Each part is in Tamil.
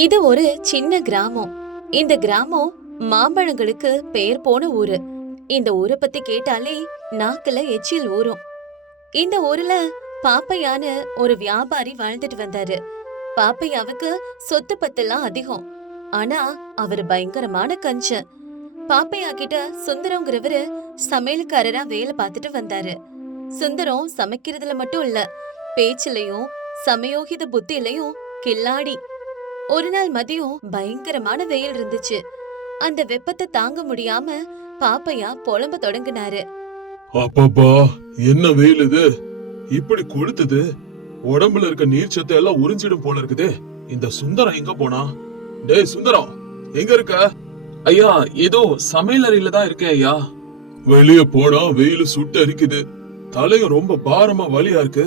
இது ஒரு சின்ன கிராமம். இந்த கிராமம் மாம்பழங்களுக்கு பெயர் போன ஊரு. இந்த ஊரை பத்தி கேட்டாலே நாக்குல எச்சில் ஊறும். இந்த ஊர்ல பாப்பையான்னு ஒரு வியாபாரி வாழ்ந்துட்டு வந்தாரு. பாப்பையாவுக்கு சொத்து பத்தெல்லாம் அதிகம். ஆனா அவரு பயங்கரமான கஞ்சன். பாப்பையா கிட்ட சுந்தரம்ங்கிறவரு சமையல்காரரா வேலை பார்த்துட்டு வந்தாரு. சுந்தரம் சமைக்கிறதுல மட்டும் இல்ல, பேச்சுலயும் சமயோகித புத்தியிலையும் கில்லாடி. ஒரு நாள் மதியம் பயங்கரமான வெயில் இருந்துச்சு. அந்த வெப்பத்தை தாங்க முடியாம பாப்பையா புலம்ப தொடங்கினாரு. அப்பப்பா, என்ன வெயில் இது! இப்படி கொளுத்துது. உடம்புல இருக்க நீர் சத்தை எல்லாம் உறிஞ்சிடும் போல இருக்குது. இந்த சுந்தரம் எங்க போனா? டேய் சுந்தரம், எங்க இருக்க? ஐயா, ஏதோ சமையல் அறையில தான் இருக்கேன் ஐயா. வெளிய போனா வெயில் சுட்டு அரிக்குது. தலையும் ரொம்ப பாரமா வலியா இருக்கு.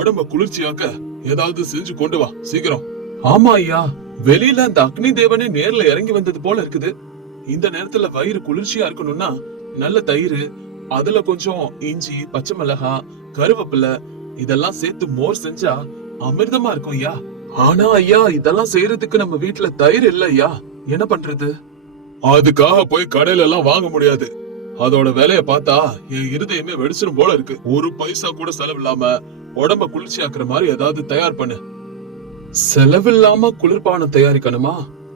உடம்ப குளிர்ச்சியாக்க ஏதாவது செஞ்சு கொண்டு வா சீக்கிரம். ஆமா ஐயா, வெளியில அந்த அக்னி தேவனே நேர்ல இறங்கி வந்தது போல இருக்குது. இந்த நேரத்துல வயிறு குளிர்ச்சியா இருக்கணும்னா நல்ல தயிர், அதுல கொஞ்சம் இஞ்சி, பச்சை மிளகாய், கருவேப்பிலை இதெல்லாம் சேர்த்து மோர் செஞ்சா அமிர்தமா இருக்கும் ஐயா. ஆனா ஐயா, இதெல்லாம் செய்யறதுக்கு நம்ம வீட்டுல தயிர் இல்ல ஐயா. என்ன பண்றது? அதுக்காக போய் கடையில எல்லாம் வாங்க முடியாது. அதோட விலைய பார்த்தா என் இருதயமே வெடிச்சிடும் போல இருக்கு. ஒரு பைசா கூட செலவில்லாம உடம்ப குளிர்ச்சியாக்குற மாதிரி ஏதாவது தயார் பண்ணு. செலவில்லாம குளிர்பானம் தயாரிக்கணுமா?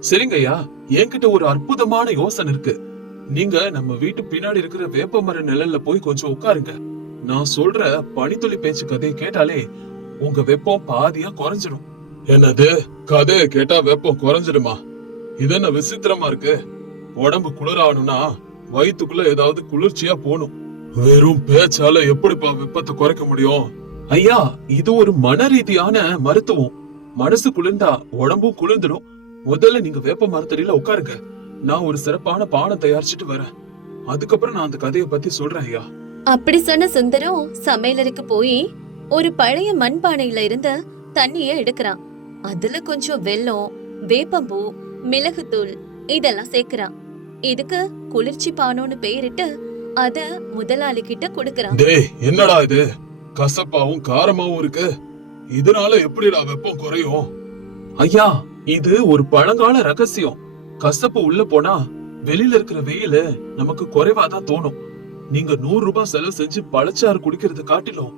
சரிங்க ஐயா, என்கிட்ட ஒரு அற்புதமான யோசனை இருக்கு. நீங்க நம்ம வீட்டு பின்னாடி இருக்கிற வேப்ப மர நிழல்ல போய் கொஞ்சம் உட்காருங்க. நான் சொல்ற பனித்துளி பேச்சு கதையை கேட்டாலே உங்க வெப்பம் பாதியா குறைஞ்சிடும். என்னது, கதையை கேட்டா வெப்பம் குறைஞ்சிடுமா? இது என்ன விசித்திரமா இருக்கு? உடம்பு குளிராகணும்னா வயிற்றுக்குள்ள ஏதாவது குளிர்ச்சியா போகணும். வெறும் பேச்சால எப்படிப்பா வெப்பத்தை குறைக்க முடியும்? ஐயா, இது ஒரு மன ரீதியான மருத்துவம். மனசு குளிர்ந்தா உடம்பும் குளிர்ந்துடும். முதல்ல நீங்க வேப்ப மரத்தடியில உட்காருங்க. நான் ஒரு சிறப்பான பானம் தயாரிச்சுட்டு வரேன். அதுக்கப்புறம் நான் அந்த கதையை பத்தி சொல்றேன் ஐயா. அப்படி சொன்ன சுந்தரம் சமையலறைக்கு போய் ஒரு பழைய மண்பானையில இருந்த தண்ணிய எடுக்கிறான். அதுல கொஞ்சம் வெல்லம், வேப்பம்பூ, மிளகுத்தூள் இதெல்லாம் சேர்க்கிறான். இதுக்கு குளிர்ச்சி பானம்னு பெயரிட்டு அத முதலாளி கிட்ட கொடுக்கறான். டேய், என்னடா இது? கசப்பாவும் காரமாவும் இருக்கு. இதனால எப்படிடா வெப்பம் குறையும்? ஐயா, இது ஒரு பழங்கால ரகசியம். கசப்பு உள்ள போனா வெளியில இருக்கிற வெயில நமக்கு குறைவாதான் தோணும். நீங்க 100 ரூபாய் செலவு செஞ்சு பழச்சாறு குடிக்கிறது காட்டிலும்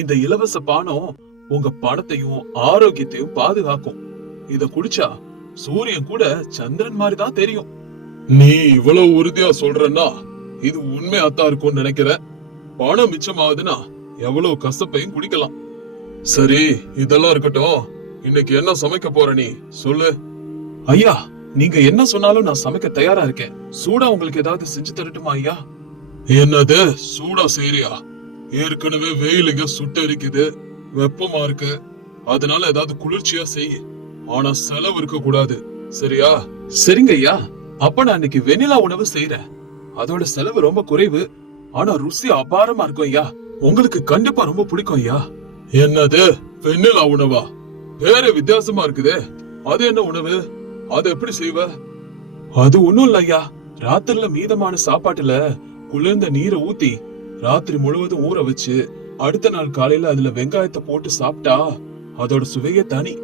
இந்த இலவச பானம் உங்க பணத்தையும் ஆரோக்கியத்தையும் பாதுகாக்கும். இத குடிச்சா சூரியன் கூட சந்திரன் மாதிரி தான் தெரியும். நீ இவ்வளவு உறுதியா சொல்றன்னா இது உண்மையாத்தான் இருக்கும்னு நினைக்கிறேன். பணம் மிச்சமாகுதுன்னா எவ்வளவு கசப்பையும் குடிக்கலாம். சரி, இதெல்லாம் இருக்கட்டும். இன்னைக்கு என்ன சமைக்க போற நீ சொல்லு. ஐயா, நீங்க என்ன சொன்னாலும் நான் சமைக்க தயாரா இருக்கேன். சூடா உங்களுக்கு ஏதாவது செஞ்சு தரட்டுமா ஐயா? என்னது, சூடா செய்றியா? ஏற்கனவே வெயிலுங்க சுட்டரிக்குது, வெப்பமா இருக்கு. அதனால ஏதாவது குளிர்ச்சியா செய். ஆனா செலவு இருக்க கூடாது, சரியா? சரிங்க ஐயா. அப்ப நான் இன்னைக்கு வெண்ணிலா உணவு செய்யறேன். அதோட செலவு ரொம்ப குறைவு, ஆனா ருசி அபாரமா இருக்கும் ஐயா. உங்களுக்கு கண்டிப்பா ரொம்ப பிடிக்கும் ஐயா. என்னது, வெண்ணிலா உணவா? வேற வித்தியாசமா இருக்குதே. அது என்ன உணவு? அது எப்படி செய்வ? அது ஒண்ணும் இல்ல ஐயா. ராத்திரில மீதமான சாப்பாட்டுல குளிர்ந்த நீரை ஊத்தி ராத்திரி முழுவதும் ஊற வச்சு அடுத்த நாள் காலையில அதுல வெங்காயத்தை போட்டு சாப்பிட்டா அதோட சுவையே தனி.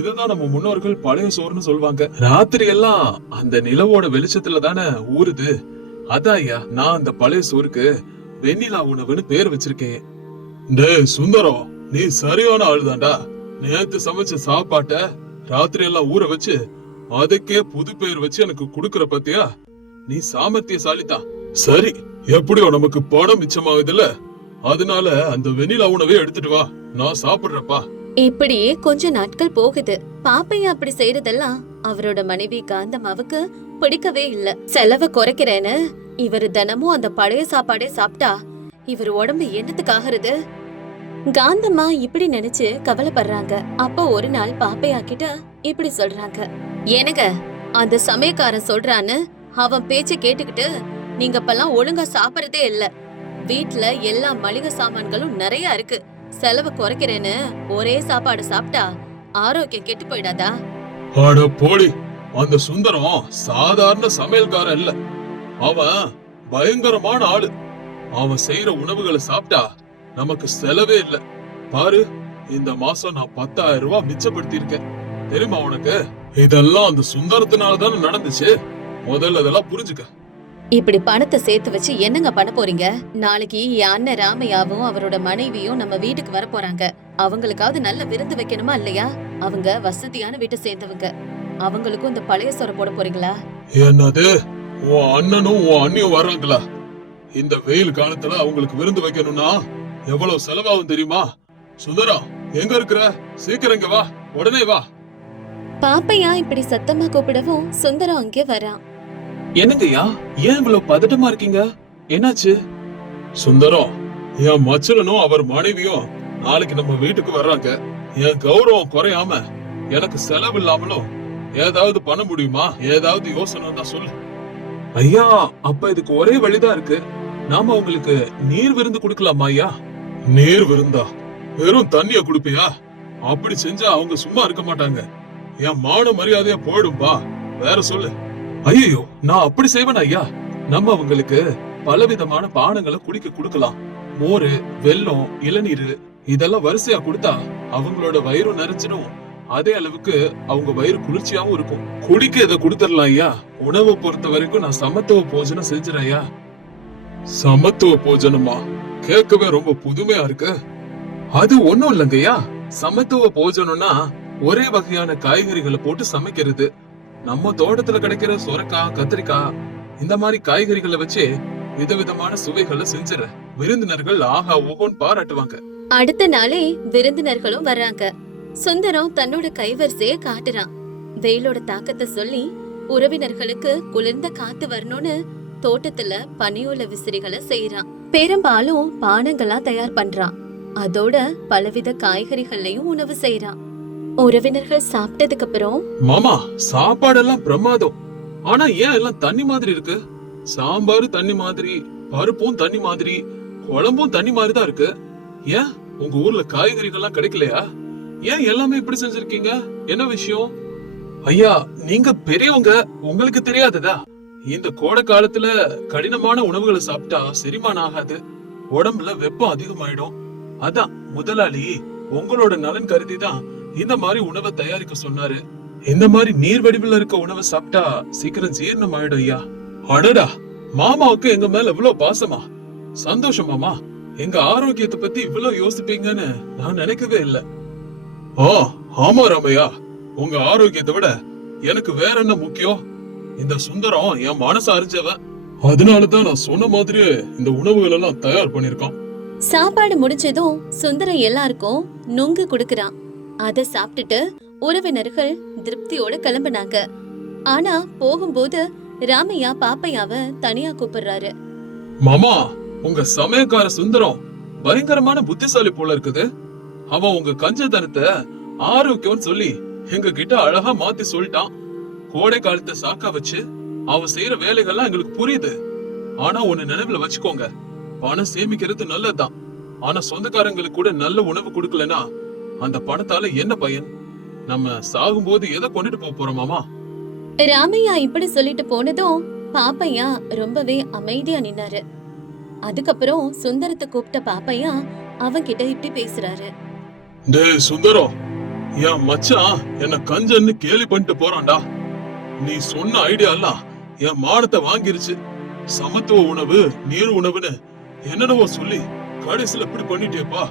இததான் நம்ம முன்னோர்கள் பழைய சோறுன்னு சொல்லுவாங்க. ராத்திரி எல்லாம் அந்த நிலவோட வெளிச்சத்துல தானே ஊறுது. அதான் ஐயா, நான் அந்த பழைய சோறுக்கு வெண்ணிலா உணவுன்னு பேர் வச்சிருக்கேன். டேய் சுந்தரம், நீ சரியான ஆளுதான்டா. நேத்து சமைச்ச சாப்பாட்ட ராத்திரி எல்லாம் ஊற வச்சு அதுக்கே புது பேர் வச்சு எனக்கு குடுக்கற பத்தியா? நீ சாமர்த்தியசாலிதான். சரி, எப்படியோ நமக்கு பணம் மிச்சமாகுதுல்ல, அதனால அந்த வெண்ணிலா உணவே எடுத்துட்டு வா, நான் சாப்பிடுறப்பா. இப்படியே கொஞ்ச நாட்கள் போகுது. பாப்பையா அப்படி செய்யறதெல்லாம் அவரோட மனைவி காந்தம்மாவுக்கு பிடிக்கவே இல்ல. செலவை குறைக்கிறேன்னு இவரு தினமும் அந்த பழைய சாப்பாடே சாப்பிட்டா இவர் உடம்பு என்னத்துக்காகிறது? காந்தம்மா இப்படி நினைச்சு கவலைப்படுறாங்க. அப்போ ஒரு நாள் பாப்பையா கிட்ட இப்படி சொல்றாங்க. ஏனுங்க, அந்த சமயக்காரன் சொல்றான்னு அவன் பேச்ச கேட்டுக்கிட்டு நீங்க இப்பெல்லாம் ஒழுங்கா சாப்பிடறதே இல்ல. வீட்ல எல்லா மளிகை சாமான்களும் நிறைய இருக்கு. செலவு குறைக்கிறேன்னு ஒரே சாப்பாடு சாப்பிட்டா ஆரோக்கியம் கெட்டு போயிடாதா? அட போடி, அந்த சுந்தரம் சாதாரண சமையல்காரன் இல்ல. அவன் பயங்கரமான ஆளு. அவன் செய்யற உணவுகளை சாப்பிட்டா நமக்கு செலவே இல்ல. பாரு, இந்த மாசம் நான் 10,000 ரூபாய் மிச்சப்படுத்தி இருக்கேன். தெரியுமா உனக்கு? இதெல்லாம் அந்த சுந்தரத்தினாலதானே நடந்துச்சு. முதல்ல அதெல்லாம் புரிஞ்சுக்க. இப்படி பணத்தை சேர்த்து வச்சு என்னங்க பண்ண போறீங்க? நாளைக்கு என் அண்ணன் ராமையாவும் அவரோட மனைவியும் நம்ம வீட்டுக்கு வர போறாங்க. அவங்களுக்காவது நல்ல விருந்து வைக்கணுமா இல்லையா? அவங்க வசதியான வீட்டை சேர்ந்தவங்க. அவங்களுக்கும் இந்த பழைய சோறு போட போறீங்களா? என்னது, உன் அண்ணனும் உன் அண்ணியும் வர்றாங்களா? இந்த வெயில் காலத்துல அவங்களுக்கு விருந்து வைக்கணும்னா எவ்வளவு செலவாகும் தெரியுமா? சுந்தரம், எங்க இருக்கிற? சீக்கிரம் இங்க வா, உடனே வா. பாப்பையா இப்படி சத்தமா கூப்பிடவும் சுந்தரம் அங்கே வரான். என்னங்கய்யா, ஏன் இவ்வளவு பதட்டமா இருக்கீங்க? என்னாச்சு? சுந்தரம், என் மச்சலனும் அவர் மனைவியும் நாளைக்கு நம்ம வீட்டுக்கு வர்றாங்க. என் கௌரவம் குறையாம எனக்கு செலவு இல்லாமலும் ஏதாவது பண்ண முடியுமா? ஏதாவது யோசனை தான் சொல்லு. ஐயா, அப்ப இதுக்கு ஒரே வழிதான் இருக்கு. நாம உங்களுக்கு நீர் விருந்து கொடுக்கலாமா ஐயா? நீர் விருந்தா? வெறும் தண்ணிய குடுப்பியா? அப்படி செஞ்சா அவங்க சும்மா இருக்க மாட்டாங்க. என் மான மரியாதையா போயிடும்பா. வேற சொல்லு. ஐயோ, நான் அப்படி செய்வேன் ஐயா. நம்ம அவங்களுக்கு பலவிதமான பானங்களை குடிக்க கொடுக்கலாம். மோரு, வெல்லம், இளநீர் இதெல்லாம் வரிசையா கொடுத்தா அவங்களோட வயிறு நிறைஞ்சிடும். அதே அளவுக்கு அவங்க வயிறு குளிர்ச்சியாவும் இருக்கும். குடிக்க இதை கொடுத்துடலாம் ஐயா. உணவை பொறுத்த வரைக்கும் நான் சமத்துவ போஜனம் செஞ்சிடறேன் ஐயா. சமத்துவ போஜனமா? கேட்கவே ரொம்ப புதுமையா இருக்கு. அது ஒண்ணும் இல்லைங்கய்யா. சமத்துவ போஜனம்னா ஒரே வகையான காய்கறிகளை போட்டு சமைக்கிறது. நம்ம தோட்டத்துல கிடைக்கிற சொரக்காய், கத்திரிக்காய் இந்த மாதிரி காய்கறிகளை வச்சு விதவிதமான சுவைகளை செஞ்சிட விருந்தினர்கள் ஆஹா ஓஹோன்னு பாராட்டுவாங்க. அடுத்த நாளே விருந்தினர்களும் வர்றாங்க. சுந்தரம் தன்னோட கைவரிசைய காட்டுறான். வெயிலோட தாக்கத்தை சொல்லி உறவினர்களுக்கு குளிர்ந்த காத்து வரணும்னு தோட்டத்துல பனியுள்ள விசிறிகளை செய்யறான். பெரும்பாலும் பானங்களா தயார் பண்றான். அதோட பலவித காய்கறிகள்லயும் உணவு செய்யறான். உறவினர்கள் சாப்பிட்டதுக்கு அப்புறம், மாமா, சாப்பாடெல்லாம் பிரமாதம். ஆனா ஏன் எல்லாம் தண்ணி மாதிரி இருக்கு? சாம்பார் தண்ணி மாதிரி, பருப்பும் தண்ணி மாதிரி, குழம்பும் தண்ணி மாதிரி தான் இருக்கு. ஏன் உங்க ஊர்ல காய்கறிகள்லாம் கிடைக்கலையா? ஏன் எல்லாமே இப்படி செஞ்சிருக்கீங்க? என்ன விஷயம்? ஐயா, நீங்க பெரியவங்க, உங்களுக்கு தெரியாததா? இந்த கோடை காலத்துல கடினமான உணவுகளை சாப்பிட்டா செரிமானம் ஆகாது, உடம்புல வெப்பம் அதிகமாயிடும். அதான் முதலாளி உங்களோட நலன் கருதி தான் இந்த மாதிரி உணவை தயாரிக்க சொன்னாரு. இந்த மாதிரி நீர் வடிவில் இருக்க உணவை சாப்பிட்டா சீக்கிரம் ஜீரணம் ஆயிடும் ஐயா. அடடா, மாமாவுக்கு எங்க மேல இவ்வளவு பாசமா? சந்தோஷம் மாமா. எங்க ஆரோக்கியத்தை பத்தி இவ்வளவு யோசிப்பீங்கன்னு நான் நினைக்கவே இல்லை. ஆமா ராமையா, உங்க ஆரோக்கியத்தை விட எனக்கு வேற என்ன முக்கியம்? இந்த சுந்தரம் என் மனசு அறிஞ்சவன். அதனாலதான் நான் சொன்ன மாதிரியே இந்த உணவுகள் எல்லாம் தயார் பண்ணிருக்கான். சாப்பாடு முடிஞ்சதும் சுந்தரம் எல்லாருக்கும் நுங்கு குடுக்கறான். அத சாப்பிட்டுட்டு உறவினர்கள் திருப்தியோட கிளம்புனாங்க. ஆனா போகும்போது ராமையா பாப்பையாவ தனியா கூப்பிடுறாரு. மாமா, உங்க சமயக்கார சுந்தரம் பயங்கரமான புத்திசாலி போல இருக்குது. அவன் உங்க கஞ்சத்தனத்தை ஆரோக்கியம் சொல்லி எங்க கிட்ட அழகா மாத்தி சொல்லிட்டான். கோடை காலத்தை சாக்கா வச்சு அவன் செய்யற வேலைகள்லாம் எங்களுக்கு புரியுது. ஆனா ஒண்ணு நினைவுல வச்சுக்கோங்க, பணம் சேமிக்கிறது நல்லதுதான். ஆனா சொந்தக்காரங்களுக்கு கூட நல்ல உணவு கொடுக்கலனா அந்த பணத்தால என்ன பயன்? நம்ம சாகும்போது எதை கொண்டுட்டு போறோம் மாமா? ராமையா இப்படி சொல்லிட்டு போனதும் பாப்பையா ரொம்பவே அமைதியா நின்னாரு. அதுக்கப்புறம் சுந்தரத்தை கூப்பிட்ட பாப்பையா அவன்கிட்ட இப்படி பேசுறாரு. டேய் சுந்தரம், என் மச்சான் என்ன கஞ்சன்னு கேலி பண்ணிட்டு போறான்டா. நீ சொன்ன ஐடியா எல்லாம் என் மானத்தை வாங்கிருச்சு. சமத்துவ உணவு, நீர் உணவுன்னு என்னென்னவோ சொல்லி கடைசியில இப்படி பண்ணிட்டேப்பா.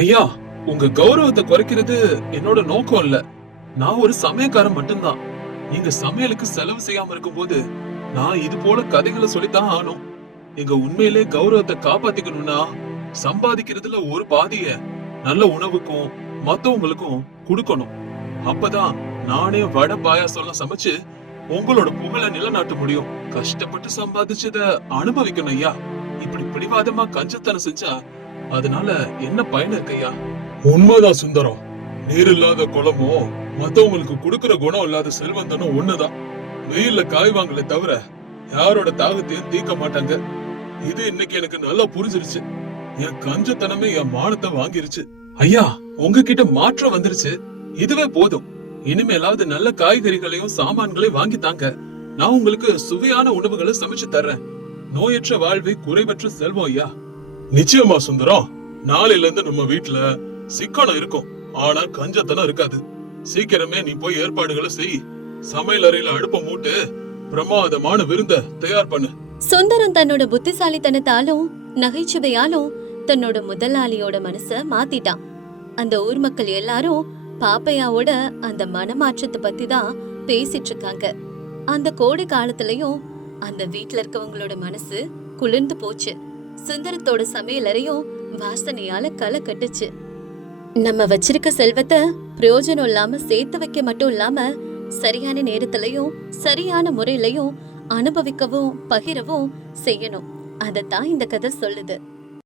ஐயா, உங்க கௌரவத்தை குறைக்கிறது என்னோட நோக்கம் இல்ல. நான் ஒரு சமயக்காரன் மட்டும்தான். நீங்க சமையலுக்கு செலவு செய்யாம இருக்கும்போது நான் இது போல கதைகளை சொல்லித்தான் ஆனும். எங்க உண்மையிலே கௌரவத்தை காப்பாத்திக்கணும்னா சம்பாதிக்கிறதுல ஒரு பாதிய நல்ல உணவுக்கும் மத்தவங்களுக்கும் கொடுக்கணும். அப்பதான் நானே வடை பாயாசம் சமைச்சு உங்களோட புகழ நிலநாட்ட முடியும். கஷ்டப்பட்டு சம்பாதிச்சத அனுபவிக்கணும் ஐயா. இப்படி பிடிவாதமா கஞ்சத்தனம் செஞ்சா அதனால என்ன பயன் இருக்கு ஐயா? உண்மைதான் சுந்தரம். நீர் இல்லாத குளமும் மத்தவங்களுக்கு கொடுக்கற குணம் இல்லாத செல்வந்தனும் ஒண்ணுதான். வெயில்ல காய் வாங்கல தவிர யாரோட தாகத்தையும் தீர்க்க மாட்டாங்க. இது இன்னைக்கு எனக்கு நல்லா புரிஞ்சிருச்சு. என் கஞ்சத்தனமே என் மானத்தை வாங்கிருச்சு. ஐயா, உங்ககிட்ட மாற்றம் வந்துருச்சு. இதுவே போதும். இனிமேலாவது நல்ல காய்கறிகளையும் சாமான்களையும் வாங்கி தாங்க. நான் உங்களுக்கு சுவையான உணவுகளை சமைச்சு தர்றேன். நோயற்ற வாழ்வை குறைவற்ற செல்வம் ஐயா. நிச்சயமா சுந்தரம். நாளையில இருந்து நம்ம வீட்டுல சிக்கனம் இருக்கும், ஆனா கஞ்சத்தனம் இருக்காது. சீக்கிரமே நீ போய் ஏற்பாடுகளை செய். சமையல் அறையில அடுப்ப மூட்டு பிரமாதமான விருந்த தயார் பண்ணு. சுந்தரம் தன்னோட புத்திசாலித்தனத்தாலும் நகைச்சுவையாலும் தன்னோட முதலாளியோட மனச மாத்திட்டான். அந்த ஊர் மக்கள் எல்லாரும் பாப்பையாவோட அந்த மனமாற்றத்தை பத்தி தான் பேசிட்டு இருக்காங்க. அந்த கோடை காலத்துலயும் அந்த வீட்ல இருக்கவங்களோட மனசு குளிர்ந்து போச்சு. சுந்தரத்தோட சமையலறையும் வாசனையால களை கட்டுச்சு. நம்ம வச்சிருக்க செல்வத்தை பிரயோஜனம் இல்லாம சேர்த்து வைக்க மட்டும் இல்லாம சரியான நேரத்திலயும் சரியான முறையிலயும் அனுபவிக்கவும் பகிரவும் செய்யணும். அதத்தான் இந்த கதை சொல்லுது.